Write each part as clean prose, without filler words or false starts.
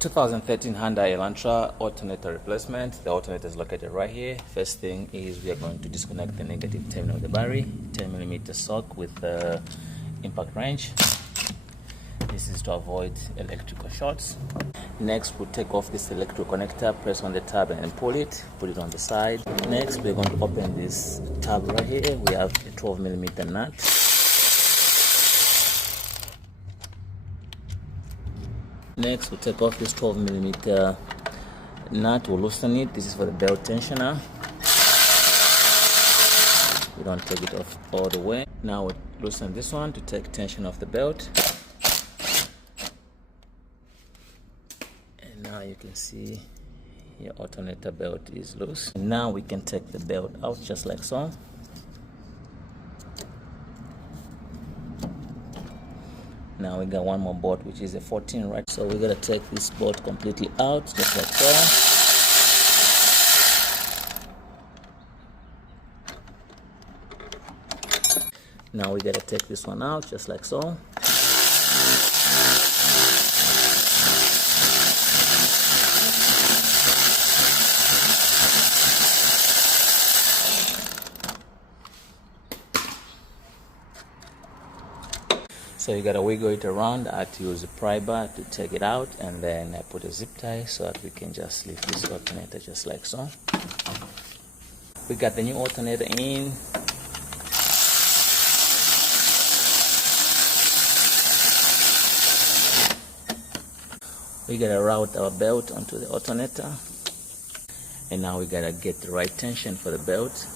2013 Hyundai Elantra alternator replacement. The alternator is located right here. First thing is we are going to disconnect the negative terminal of the battery. 10mm sock with impact wrench. This is to avoid electrical shorts. Next, we'll take off this electrical connector, press on the tab and pull it, put it on the side. Next, we're going to open this tab right here. We have a 12mm nut. Next, we'll take off this 12mm nut, we'll loosen it. This is for the belt tensioner. We don't take it off all the way. Now we'll loosen this one to take tension off the belt. And now you can see your alternator belt is loose. And now we can take the belt out just like so. Now we got one more bolt, which is a 14, right? So we're gonna take this bolt completely out, just like so. Now we gotta take this one out, just like so. So you gotta wiggle it around. I had to use a pry bar to take it out, and then I put a zip tie so that we can just lift this alternator just like so. We got the new alternator in. We gotta route our belt onto the alternator, and now we gotta get the right tension for the belt.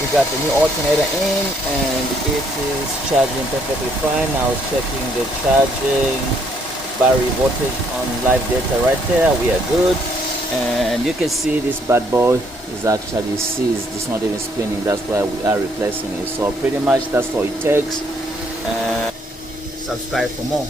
We got the new alternator in, and it is charging perfectly fine. I was checking the charging battery voltage on live data right there. We are good, and you can see this bad boy is actually seized. It's not even spinning. That's why we are replacing it. So pretty much that's all it takes. And subscribe for more.